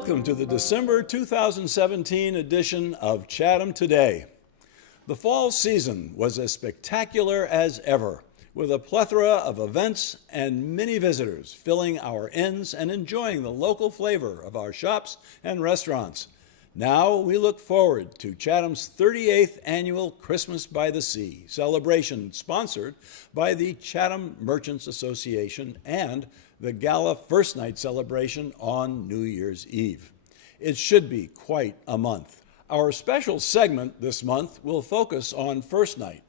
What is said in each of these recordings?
Welcome to the December 2017 edition of Chatham Today. The fall season was as spectacular as ever, with a plethora of events and many visitors filling our inns and enjoying the local flavor of our shops and restaurants. Now we look forward to Chatham's 38th annual Christmas by the Sea celebration, sponsored by the Chatham Merchants Association and the Gala First Night celebration on New Year's Eve. It should be quite a month. Our special segment this month will focus on First Night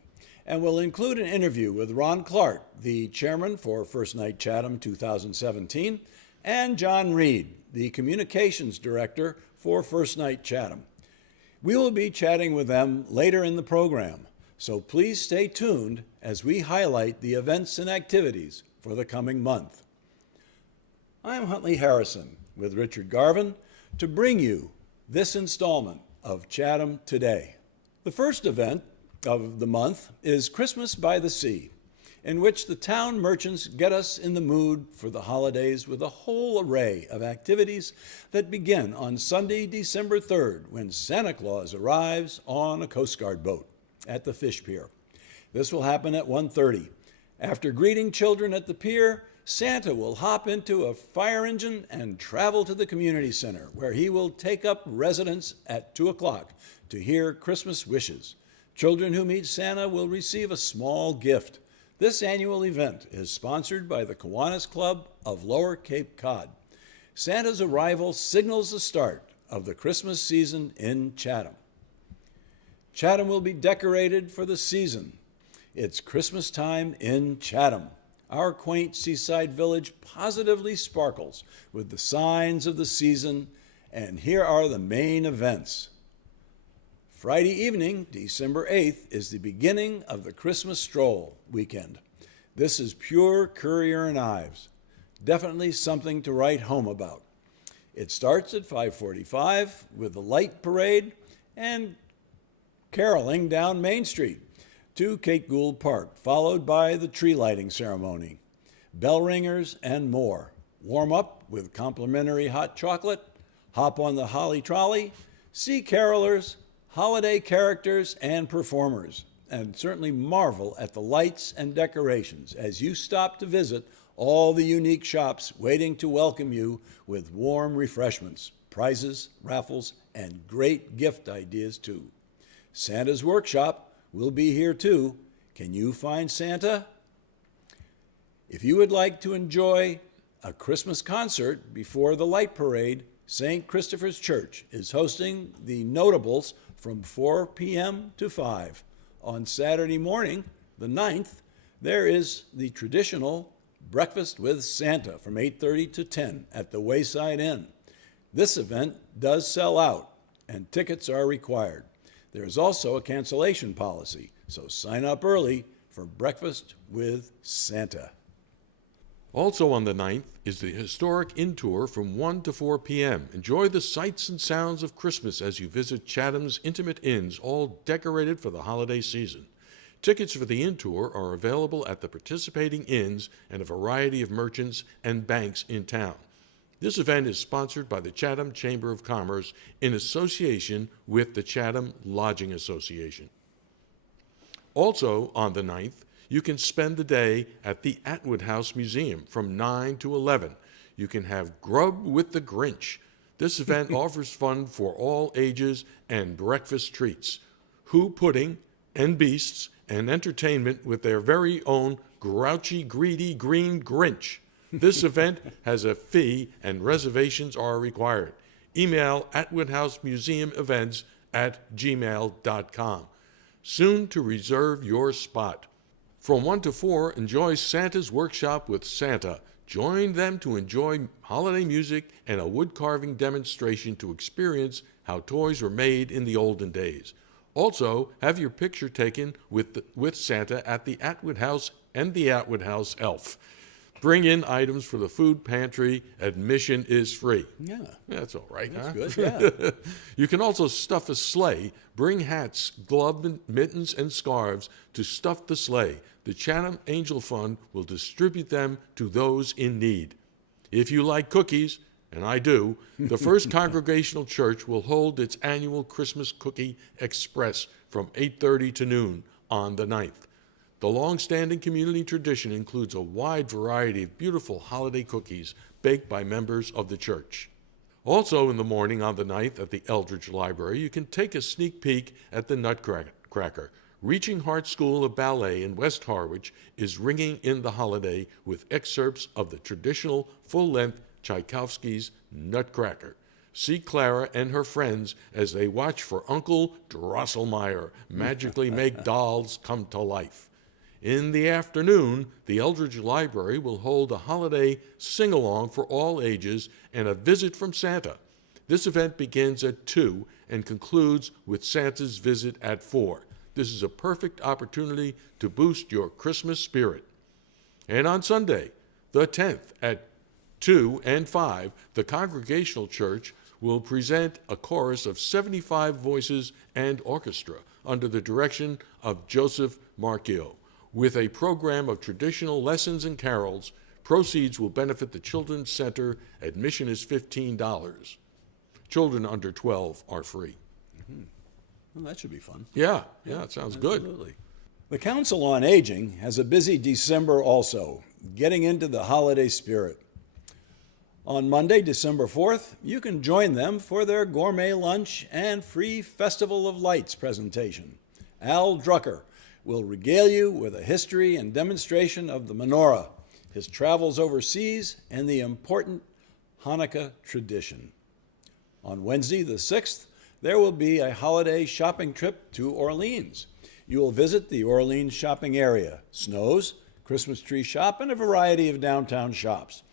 and will include an interview with Ron Clark, the chairman for First Night Chatham 2017, and John Reed, the communications director for First Night Chatham. We will be chatting with them later in the program, so please stay tuned as we highlight the events and activities for the coming month. I'm Huntley Harrison with Richard Garvin to bring you this installment of Chatham Today. The first event of the month is Christmas by the Sea, in which the town merchants get us in the mood for the holidays with a whole array of activities that begin on Sunday, December 3rd, when Santa Claus arrives on a Coast Guard boat at the Fish Pier. This will happen at 1:30. After greeting children at the pier, Santa will hop into a fire engine and travel to the community center, where he will take up residence at 2 o'clock to hear Christmas wishes. Children who meet Santa will receive a small gift. This annual event is sponsored by the Kiwanis Club of Lower Cape Cod. Santa's arrival signals the start of the Christmas season in Chatham. Chatham will be decorated for the season. It's Christmas time in Chatham. Our quaint seaside village positively sparkles with the signs of the season, and here are the main events. Friday evening, December 8th, is the beginning of the Christmas stroll weekend. This is pure Currier and Ives. Definitely something to write home about. It starts at 5:45 with the light parade and caroling down Main Street to Kate Gould Park, followed by the tree lighting ceremony, bell ringers, and more. Warm up with complimentary hot chocolate, hop on the holly trolley, see carolers, holiday characters, and performers, and certainly marvel at the lights and decorations as you stop to visit all the unique shops waiting to welcome you with warm refreshments, prizes, raffles, and great gift ideas too. Santa's Workshop will be here too. Can you find Santa? If you would like to enjoy a Christmas concert before the light parade, St. Christopher's Church is hosting the Notables from 4 p.m. to 5. On Saturday morning, the 9th, there is the traditional Breakfast with Santa from 8:30 to 10 at the Wayside Inn. This event does sell out, and tickets are required. There is also a cancellation policy, so sign up early for Breakfast with Santa. Also on the 9th is the historic Inn Tour from 1 to 4 p.m. Enjoy the sights and sounds of Christmas as you visit Chatham's intimate inns, all decorated for the holiday season. Tickets for the Inn Tour are available at the participating inns and a variety of merchants and banks in town. This event is sponsored by the Chatham Chamber of Commerce in association with the Chatham Lodging Association. Also on the 9th, you can spend the day at the Atwood House Museum from 9 to 11. You can have Grub with the Grinch. This event offers fun for all ages and breakfast treats, Who pudding and beasts, and entertainment with their very own grouchy, greedy green Grinch. This event has a fee and reservations are required. Email atwoodhousemuseumevents@gmail.com. Soon to reserve your spot. From 1 to 4, enjoy Santa's Workshop with Santa. Join them to enjoy holiday music and a wood carving demonstration to experience how toys were made in the olden days. Also, have your picture taken with Santa at the Atwood House and the Atwood House Elf. Bring in items for the food pantry. Admission is free. Yeah. That's all right, That's huh? good, yeah. You can also stuff a sleigh. Bring hats, gloves, mittens, and scarves to stuff the sleigh. The Chatham Angel Fund will distribute them to those in need. If you like cookies, and I do, the First Congregational Church will hold its annual Christmas Cookie Express from 8:30 to noon on the 9th. The long-standing community tradition includes a wide variety of beautiful holiday cookies baked by members of the church. Also in the morning on the 9th at the Eldridge Library, you can take a sneak peek at the Nutcracker. Reaching Heart School of Ballet in West Harwich is ringing in the holiday with excerpts of the traditional full-length Tchaikovsky's Nutcracker. See Clara and her friends as they watch for Uncle Drosselmeyer magically make dolls come to life. In the afternoon, the Eldridge Library will hold a holiday sing-along for all ages and a visit from Santa. This event begins at 2 and concludes with Santa's visit at 4. This is a perfect opportunity to boost your Christmas spirit. And on Sunday, the 10th, at 2 and 5, the Congregational Church will present a chorus of 75 voices and orchestra under the direction of Joseph Marchio. With a program of traditional lessons and carols, proceeds will benefit the Children's Center. Admission is $15. Children under 12 are free. Mm-hmm. Well, that should be fun. Yeah, it sounds good. Absolutely. The Council on Aging has a busy December also, getting into the holiday spirit. On Monday, December 4th, you can join them for their gourmet lunch and free Festival of Lights presentation. Al Drucker will regale you with a history and demonstration of the menorah, his travels overseas, and the important Hanukkah tradition. On Wednesday, the 6th, there will be a holiday shopping trip to Orleans. You will visit the Orleans shopping area, Snow's, Christmas tree shop, and a variety of downtown shops.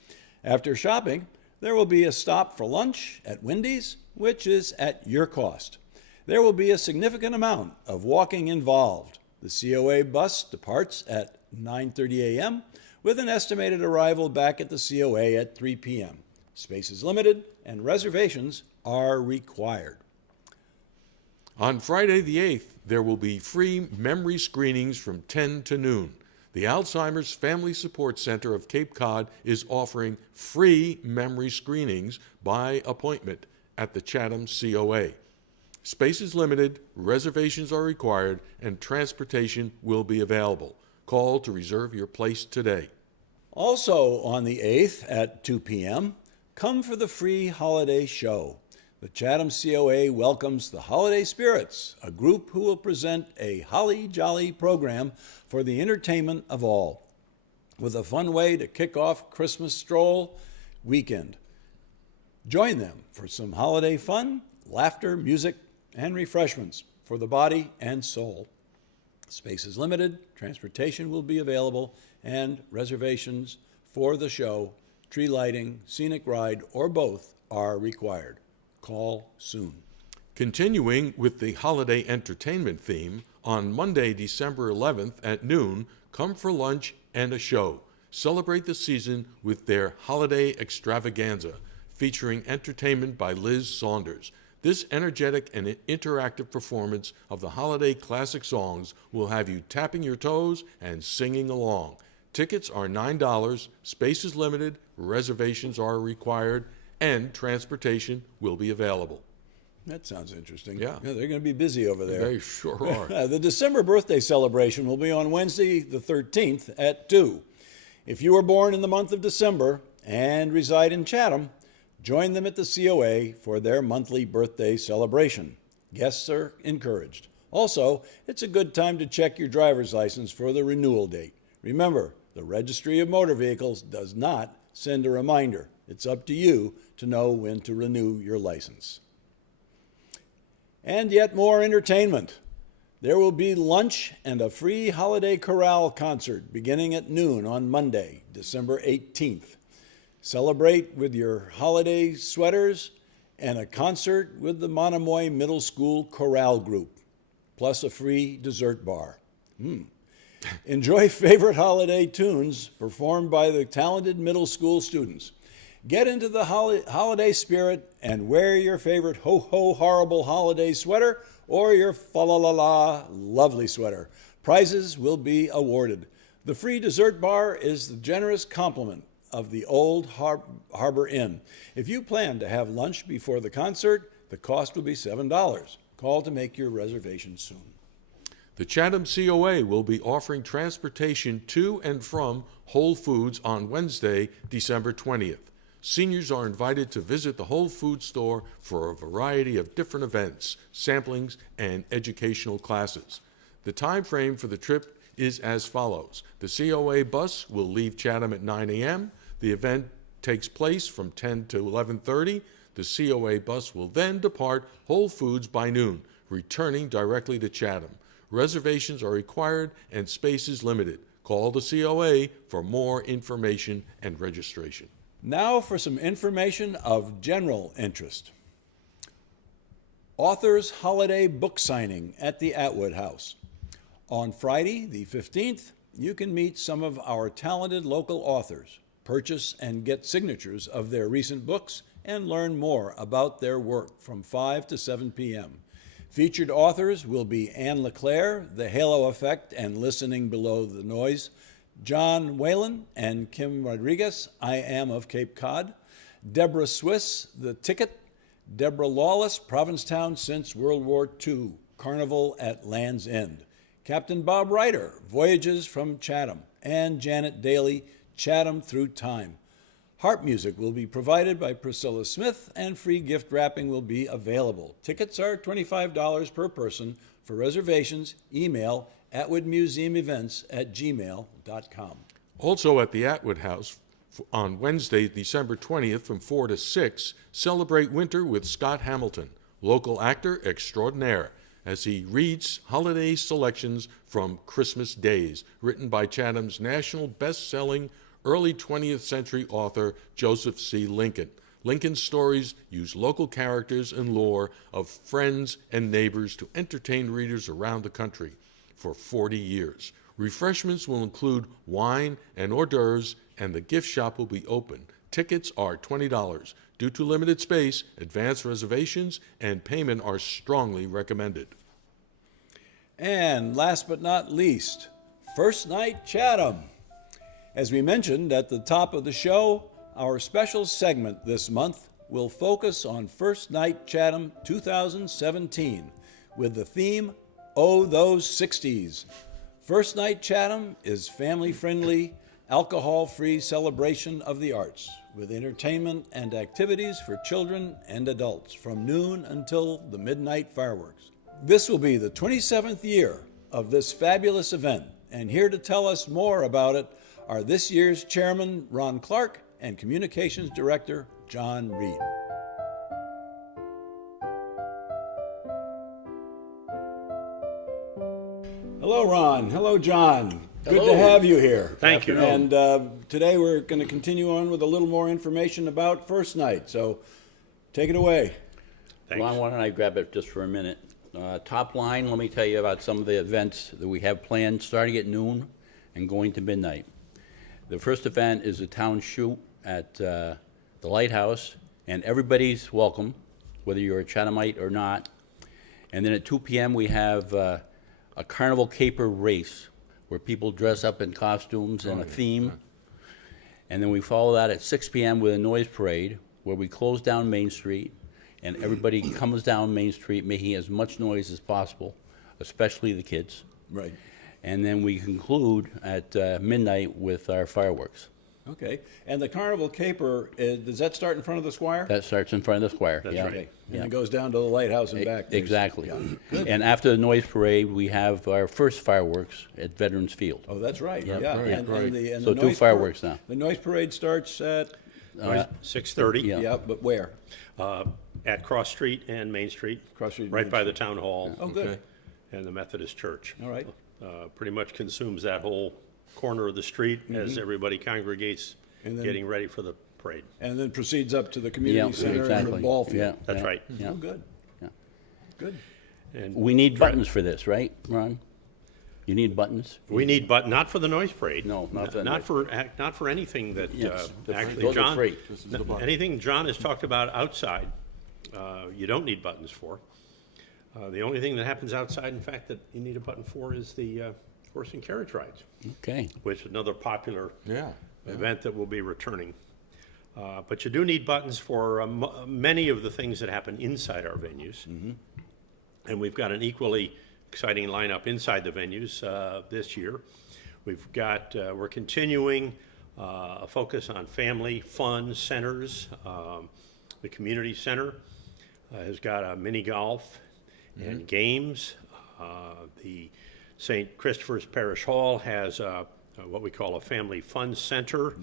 After shopping, there will be a stop for lunch at Wendy's, which is at your cost. There will be a significant amount of walking involved. The COA bus departs at 9:30 a.m. with an estimated arrival back at the COA at 3 p.m. Space is limited and reservations are required. On Friday the 8th, there will be free memory screenings from 10 to noon. The Alzheimer's Family Support Center of Cape Cod is offering free memory screenings by appointment at the Chatham COA. Space is limited, reservations are required, and transportation will be available. Call to reserve your place today. Also on the 8th at 2 p.m., come for the free holiday show. The Chatham COA welcomes the Holiday Spirits, a group who will present a holly jolly program for the entertainment of all, with a fun way to kick off Christmas stroll weekend. Join them for some holiday fun, laughter, music, and refreshments for the body and soul. Space is limited, transportation will be available, and reservations for the show, tree lighting, scenic ride, or both are required. Call soon. Continuing with the holiday entertainment theme, on Monday, December 11th at noon, come for lunch and a show. Celebrate the season with their holiday extravaganza, featuring entertainment by Liz Saunders. This energetic and interactive performance of the holiday classic songs will have you tapping your toes and singing along. Tickets are $9, space is limited, reservations are required, and transportation will be available. That sounds interesting. Yeah. They're going to be busy over there. They sure are. The December birthday celebration will be on Wednesday, the 13th at 2. If you were born in the month of December and reside in Chatham, join them at the COA for their monthly birthday celebration. Guests are encouraged. Also, it's a good time to check your driver's license for the renewal date. Remember, the Registry of Motor Vehicles does not send a reminder. It's up to you to know when to renew your license. And yet more entertainment. There will be lunch and a free holiday chorale concert beginning at noon on Monday, December 18th. Celebrate with your holiday sweaters and a concert with the Monomoy Middle School Chorale Group, plus a free dessert bar. Enjoy favorite holiday tunes performed by the talented middle school students. Get into the holiday spirit and wear your favorite ho-ho horrible holiday sweater or your fa-la-la-la lovely sweater. Prizes will be awarded. The free dessert bar is the generous compliment of the Old Harbor Inn. If you plan to have lunch before the concert, the cost will be $7. Call to make your reservation soon. The Chatham COA will be offering transportation to and from Whole Foods on Wednesday, December 20th. Seniors are invited to visit the Whole Foods store for a variety of different events, samplings, and educational classes. The time frame for the trip is as follows. The COA bus will leave Chatham at 9 a.m. The event takes place from 10 to 11:30. The COA bus will then depart Whole Foods by noon, returning directly to Chatham. Reservations are required and space is limited. Call the COA for more information and registration. Now for some information of general interest. Authors Holiday Book Signing at the Atwood House. On Friday, the 15th, you can meet some of our talented local authors, purchase and get signatures of their recent books, and learn more about their work from 5 to 7 p.m. Featured authors will be Anne LeClaire, The Halo Effect and Listening Below the Noise, John Whalen and Kim Rodriguez, I Am of Cape Cod, Deborah Swiss, The Ticket, Deborah Lawless, Provincetown Since World War II, Carnival at Land's End, Captain Bob Ryder, Voyages from Chatham, and Janet Daly, Chatham Through Time. Harp music will be provided by Priscilla Smith, and free gift wrapping will be available. Tickets are $25 per person. For reservations, email atwoodmuseumevents@gmail.com. Also at the Atwood House on Wednesday, December 20th from 4 to 6, celebrate winter with Scott Hamilton, local actor extraordinaire, as he reads holiday selections from Christmas Days, written by Chatham's national best-selling early 20th century author Joseph C. Lincoln. Lincoln's stories use local characters and lore of friends and neighbors to entertain readers around the country for 40 years. Refreshments will include wine and hors d'oeuvres, and the gift shop will be open. Tickets are $20. Due to limited space, advance reservations and payment are strongly recommended. And last but not least, First Night Chatham. As we mentioned at the top of the show, our special segment this month will focus on First Night Chatham 2017 with the theme, Oh, Those 60s. First Night Chatham is family-friendly, alcohol-free celebration of the arts with entertainment and activities for children and adults from noon until the midnight fireworks. This will be the 27th year of this fabulous event, and here to tell us more about it are this year's chairman, Ron Clark, and communications director, John Reed. Hello, Ron. Hello, John. Good to have you here. Thank you. And today we're going to continue on with a little more information about First Night. So take it away. Thanks. Ron, why don't I grab it just for a minute? Top line, let me tell you about some of the events that we have planned starting at noon and going to midnight. The first event is a town shoot at the Lighthouse, and everybody's welcome, whether you're a Chathamite or not. And then at 2 p.m. we have a carnival caper race where people dress up in costumes and a theme. And then we follow that at 6 p.m. with a noise parade where we close down Main Street and everybody comes down Main Street making as much noise as possible, especially the kids. Right. And then we conclude at midnight with our fireworks. Okay. And the Carnival Caper, does that start in front of the Squire? That starts in front of the Squire. That's yeah. right. Okay. And Yeah. it goes down to the lighthouse and back. Exactly. Yeah. And after the noise parade, we have our first fireworks at Veterans Field. Oh, that's right. Yeah. Yeah. Right, And right. the So noise two fireworks now. The noise parade starts at, 6:30 Yeah. yeah, but where? at Cross Street and Main Street, Cross Street and right Main by the town hall Oh, good. Okay. and the Methodist Church. All right. Pretty much consumes that whole corner of the street as everybody congregates, And then- getting ready for the parade. And then proceeds up to the Yeah, community center and exactly. the ball field. Yeah, That's yeah, right. Yeah. Oh, good. Yeah. Good. And We need buttons for this, right, Ron? You need buttons? we need, but not for the noise parade. No, not for the Not for anything that Yes, actually those are John. free. Anything John has talked about outside, you don't need buttons for. The only thing that happens outside, in fact, that you need a button for is the horse and carriage rides, Okay. which is another popular Yeah. event that will be returning. But you do need buttons for many of the things that happen inside our venues. And we've got an equally exciting lineup inside the venues this year. We're continuing a focus on family fun centers. The community center has got a mini golf and games. The St. Christopher's Parish Hall has what we call a family fun center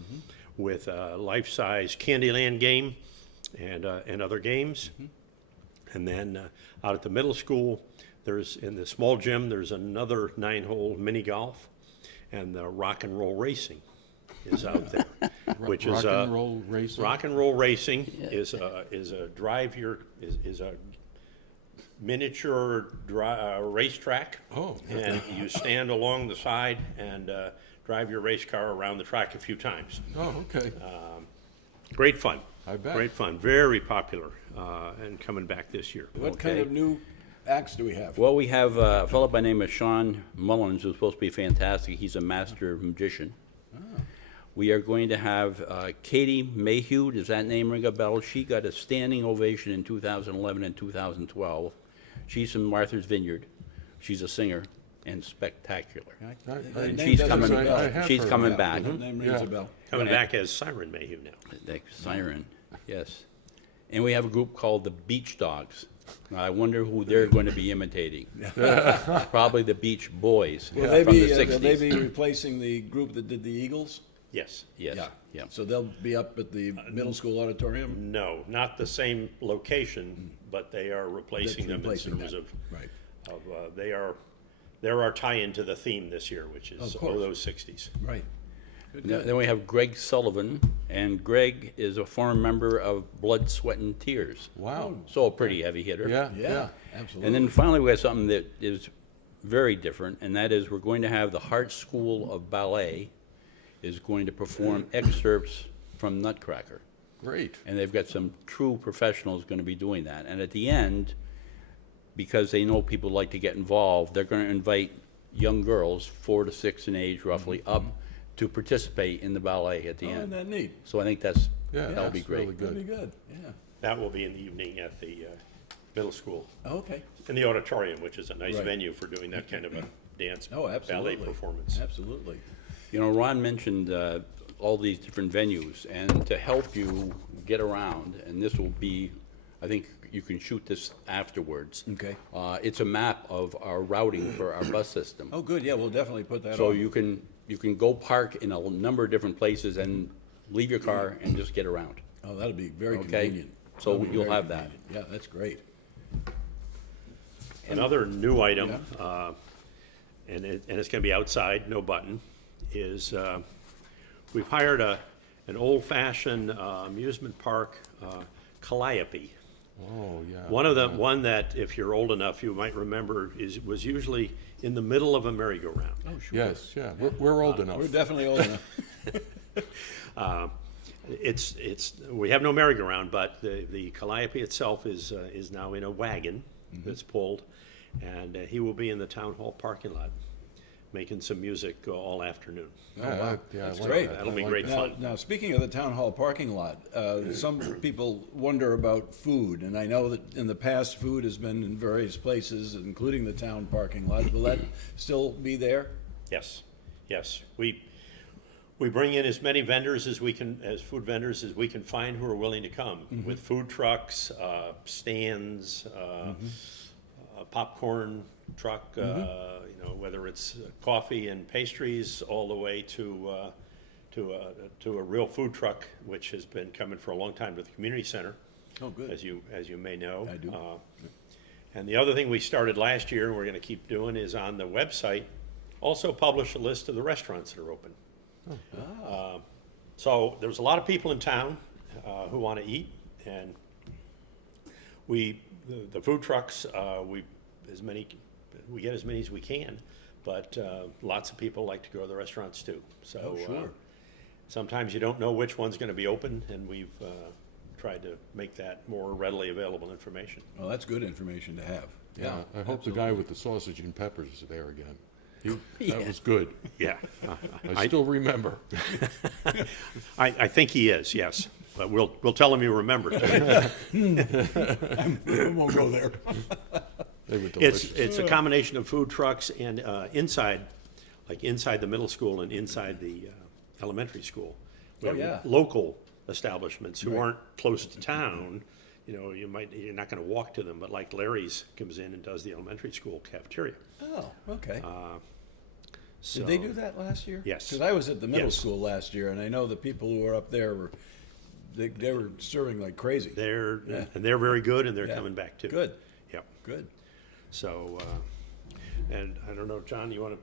with a life-size Candyland game and other games. And then out at the middle school, in the small gym, there's another 9-hole mini golf, and the rock and roll racing is out there, which is Rock and roll racing? Rock and roll racing is a miniature racetrack. Oh, And you stand along the side and drive your race car around the track a few times. Oh, okay. Great fun. I bet. Great fun. Very popular and coming back this year. What kind of new acts do we have? Well, we have a fellow by the name of Sean Mullins, who's supposed to be fantastic. He's a master magician. We are going to have Katie Mayhew. Does that name ring a bell? She got a standing ovation in 2011 and 2012. She's from Martha's Vineyard. She's a singer and spectacular. And name she's doesn't coming. ring a bell. She's coming back. That name rings a bell. Coming back as Siren Mayhew now. Like Siren, yes. And we have a group called the Beach Dogs. I wonder who they're going to be imitating. Probably the Beach Boys Will they from be, the 60s. will they be replacing the group that did the Eagles? Yes. Yes, yeah. So they'll be up at the middle school auditorium? No, not the same location, but they are replacing them in replacing terms that. of, Right. they're our tie-in to the theme this year, which is Of course. those 60s. Right. Good, Then good. then we have Greg Sullivan, and Greg is a former member of Blood, Sweat, and Tears. Wow. So a pretty heavy hitter. Yeah, Yeah, yeah. absolutely. And then finally, we have something that is very different, and that is we're going to have the Hart School of Ballet is going to perform excerpts from Nutcracker. Great. And they've got some true professionals going to be doing that. And at the end, because they know people like to get involved, they're going to invite young girls, 4 to 6 in age roughly, up to participate in the ballet at the Oh, isn't end. that neat? So I think Yeah, that'll be that's great. really That'd be good. good, yeah. That will be in the evening at the middle school, Okay. in the auditorium, which is a nice Right. venue for doing that kind of a dance Oh, absolutely. ballet performance. Absolutely. You know, Ron mentioned all these different venues, and to help you get around, and this will be, I think you can shoot this afterwards. Okay. It's a map of our routing for our bus system. Oh, good, yeah, we'll definitely put that on. So you can go park in a number of different places and leave your car and just get around. Oh, that'd be very Okay. convenient. So That'd be you'll very have that. convenient. Yeah, that's great. Another new item, and it's going to be outside, no button, is we've hired an old-fashioned amusement park calliope. Oh, yeah. One that, if you're old enough, you might remember was usually in the middle of a merry-go-round. Oh, sure. Yes, yeah. We're old enough. We're definitely old enough. We have no merry-go-round, but the calliope itself is now in a wagon that's pulled, and he will be in the town hall parking lot making some music all afternoon. Yeah, That's I like great. that. That'll I be like great that. fun. Now, speaking of the town hall parking lot, some people wonder about food, and I know that in the past, food has been in various places, including the town parking lot. Will that still be there? Yes, yes. We bring in as many vendors as we can, as food vendors as we can find who are willing to come, with food trucks, stands, a popcorn truck, whether it's coffee and pastries, all the way to a real food truck, which has been coming for a long time to the community center. Oh, good. As you may know. I do. And the other thing we started last year, and we're going to keep doing, is on the website, also publish a list of the restaurants that are open. So there's a lot of people in town who want to eat, and the food trucks, we get as many as we can, but lots of people like to go to the restaurants too. So Oh, sure. sometimes you don't know which one's going to be open, and we've tried to make that more readily available information. Well, that's good information to have. Yeah, I hope the guy with the sausage and peppers is there again. That was good. Yeah. I still remember. I think he is, yes. But we'll tell him you remember. We won't go there. They were delicious. It's a combination of food trucks and inside the middle school and inside the elementary school. We have yeah. local establishments who aren't close to town. You know, you're not going to walk to them, but like Larry's comes in and does the elementary school cafeteria. Oh, okay. So, Did they do that last year? Yes. Because I was at the middle Yes. school last year, and I know the people who were up there they were serving like crazy. They're Yeah. and they're very good, and they're Yeah. coming back too. Good, Yep. good. So, and I don't know, John, you want to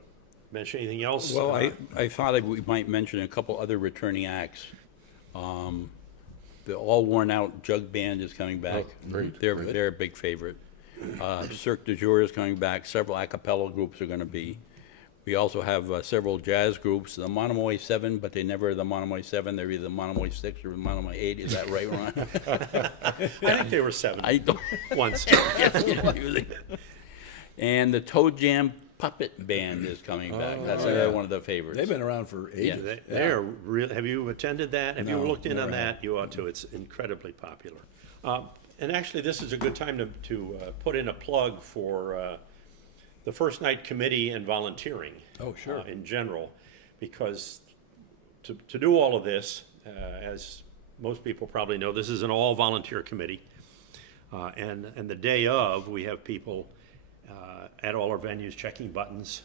mention anything else? Well, I thought that we might mention a couple other returning acts. The All Worn Out Jug Band is coming back. great. They're a big favorite. Cirque du Jour is coming back. Several a cappella groups are going to be. We also have several jazz groups, the Monomoy 7, but they never are the Monomoy 7. They're either the Monomoy 6 or the Monomoy 8. Is that right, Ron? I think they were 7 I don't. once. And the Toe Jam Puppet Band is coming back. That's another one of the favorites. They've been around for ages. They are really. Have you attended that? Have you No, looked in on never have. that? You ought to. It's incredibly popular. And actually, this is a good time to put in a plug for the first night committee and volunteering. Oh, sure. In general, because to do all of this, as most people probably know, this is an all volunteer committee. And the day of, we have people at all our venues checking buttons,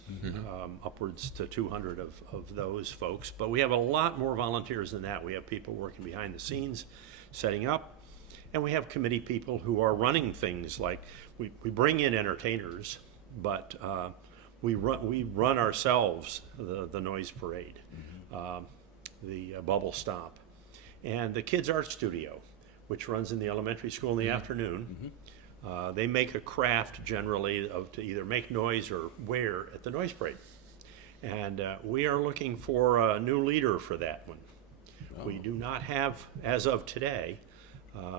upwards to 200 of those folks. But we have a lot more volunteers than that. We have people working behind the scenes, setting up, and we have committee people who are running things like we bring in entertainers, but we run ourselves the noise parade, the bubble stop, and the Kids Art Studio, which runs in the elementary school in the afternoon. They make a craft generally to either make noise or wear at the noise parade. And we are looking for a new leader for that one. We do not have, as of today,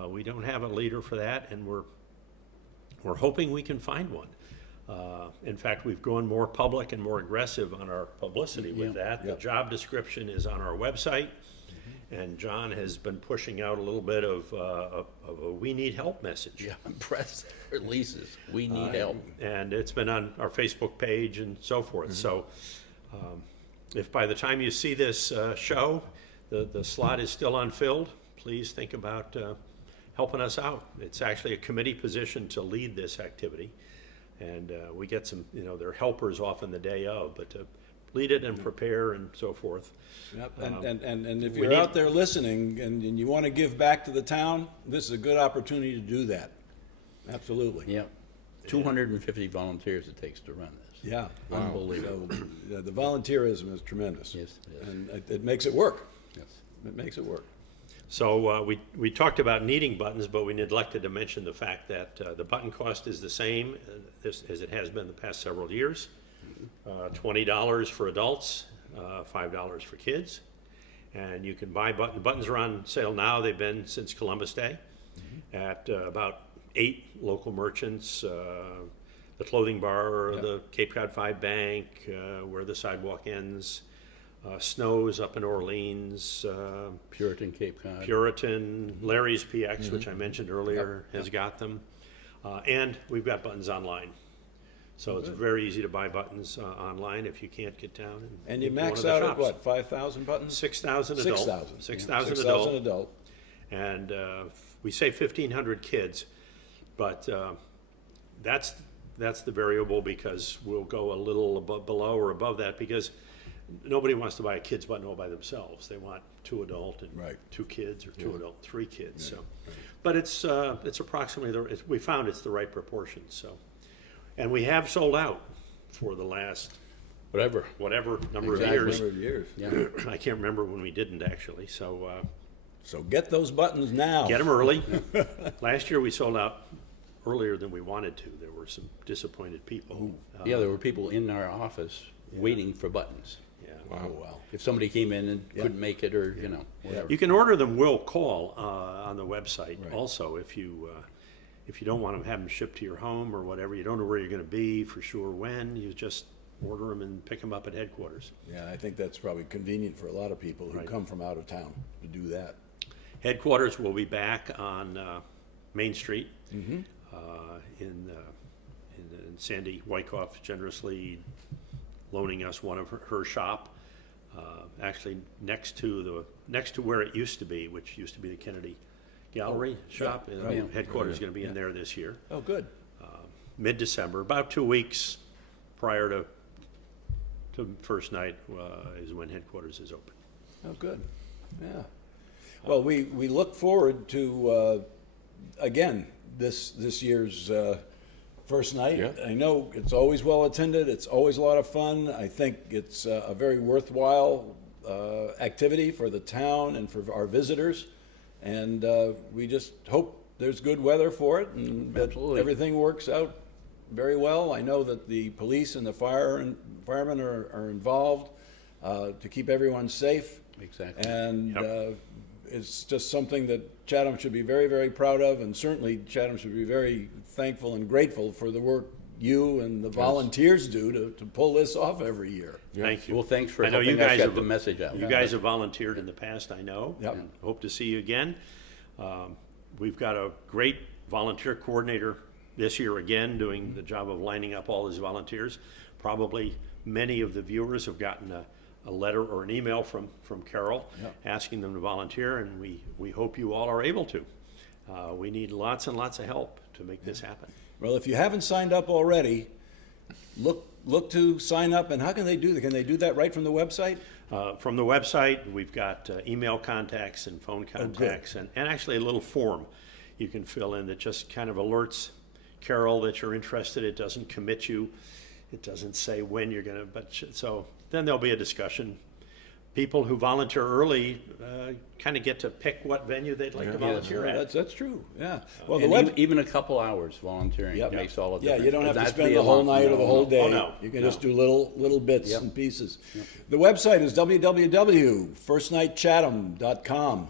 we don't have a leader for that, and we're hoping we can find one. In fact, we've gone more public and more aggressive on our publicity with that. The job description is on our website. And John has been pushing out a little bit of a "we need help" message. Yeah, press releases. We need help. And it's been on our Facebook page and so forth. So if by the time you see this show, the slot is still unfilled, please think about helping us out. It's actually a committee position to lead this activity. And we get some, they're helpers often the day of, but to lead it and prepare and so forth. Yep. And if we you're need- out there listening and you want to give back to the town, this is a good opportunity to do that. Absolutely. Yeah. 250 volunteers it takes to run this. Yeah. Unbelievable. So, yeah, the volunteerism is tremendous. Yes, it is. And it makes it work. Yes. It makes it work. So we talked about needing buttons, but we neglected to mention the fact that the button cost is the same as it has been the past several years. $20 for adults, $5 for kids. And you can buy buttons are on sale now. They've been since Columbus Day at about 8 local merchants, the Clothing Bar, the Cape Cod 5 Bank, where the sidewalk ends, Snow's up in Orleans, Puritan Cape Cod. Puritan, Larry's PX, which I mentioned earlier, has got them. And we've got buttons online. So it's very easy to buy buttons online if you can't get down. And you into one max of the out at shops. what, 5,000 buttons? 6,000 adult. 6,000. 6,000 6,000 adult. adult. And we say 1,500 kids, but that's the variable because we'll go a little below or above that because nobody wants to buy a kid's button all by themselves. They want 2 adult and Right. 2 kids or 2 adult, 3 kids. So, but it's approximately we found it's the right proportion. So, and we have sold out for the last Whatever. whatever number Exactly. of years. Number of years. Yeah. I can't remember when we didn't actually. So So get those buttons now. get them early. Last year we sold out earlier than we wanted to. There were some disappointed people. Yeah, there were people in our office waiting for buttons. Yeah. Oh, well. If somebody came in and couldn't make it or, whatever. You can order them. Will call on the website. Also, if you don't want to have them shipped to your home or whatever, you don't know where you're going to be for sure when. You just order them and pick them up at headquarters. Yeah, I think that's probably convenient for a lot of people who Right. come from out of town to do that. Headquarters will be back on Main Street in Sandy Wyckoff generously loaning us one of her shop, actually next to where it used to be, which used to be the Kennedy Gallery shop. right. Headquarters is going to be in there this year, Oh, good. mid-December, about 2 weeks prior to first night is when headquarters is open. Oh, good. Yeah. Well, we look forward to, again, this year's first night. Yeah. I know it's always well attended. It's always a lot of fun. I think it's a very worthwhile activity for the town and for our visitors. And we just hope there's good weather for it and that Absolutely. everything works out very well. I know that the police and the firemen are involved to keep everyone safe. Exactly. And Yep. it's just something that Chatham should be very, very proud of, and certainly Chatham should be very thankful and grateful for the work you and the volunteers do to pull this off every year. Thank you. Well, thanks for I know you helping us guys get have- the message out. You guys have volunteered in the past, I know. Yep. and Hope to see you again. We've got a great volunteer coordinator this year again, doing the job of lining up all his volunteers. Probably many of the viewers have gotten a letter or an email from Carol Yep. asking them to volunteer, and we hope you all are able to. We need lots and lots of help to make this happen. Well, if you haven't signed up already, look to sign up, and how can they do that? Can they do that right from the website? From the website, we've got email contacts and phone contacts, and actually a little form you can fill in that just kind of alerts Carol that you're interested. It doesn't commit you. It doesn't say when you're gonna, so then there'll be a discussion. People who volunteer early kind of get to pick what venue they'd like to volunteer at. That's true, yeah. Well, the And web, even a couple hours volunteering Yep. makes all the yeah, difference. you don't have to Not spend be the a whole long- night or the no, whole no. day. Oh, no, You can no. just do little bits Yep. and pieces. The website is www.firstnightchatham.com.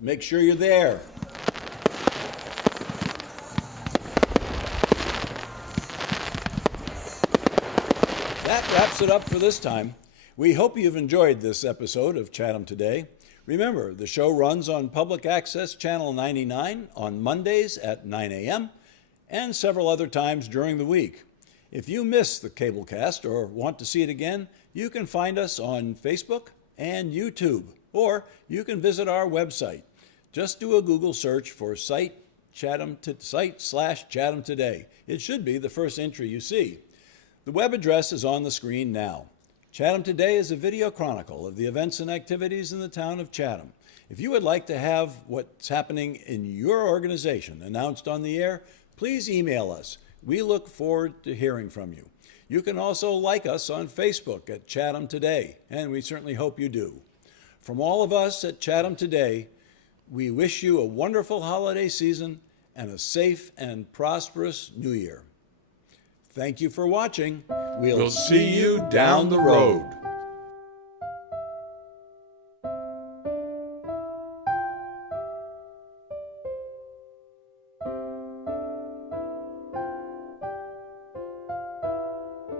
Make sure you're there. That wraps it up for this time. We hope you've enjoyed this episode of Chatham Today. Remember, the show runs on Public Access Channel 99 on Mondays at 9 a.m. and several other times during the week. If you miss the cablecast or want to see it again, you can find us on Facebook and YouTube, or you can visit our website. Just do a Google search for site/Chatham Today. It should be the first entry you see. The web address is on the screen now. Chatham Today is a video chronicle of the events and activities in the town of Chatham. If you would like to have what's happening in your organization announced on the air, please email us. We look forward to hearing from you. You can also like us on Facebook at Chatham Today, and we certainly hope you do. From all of us at Chatham Today, we wish you a wonderful holiday season and a safe and prosperous New Year. Thank you for watching. We'll see you down the road.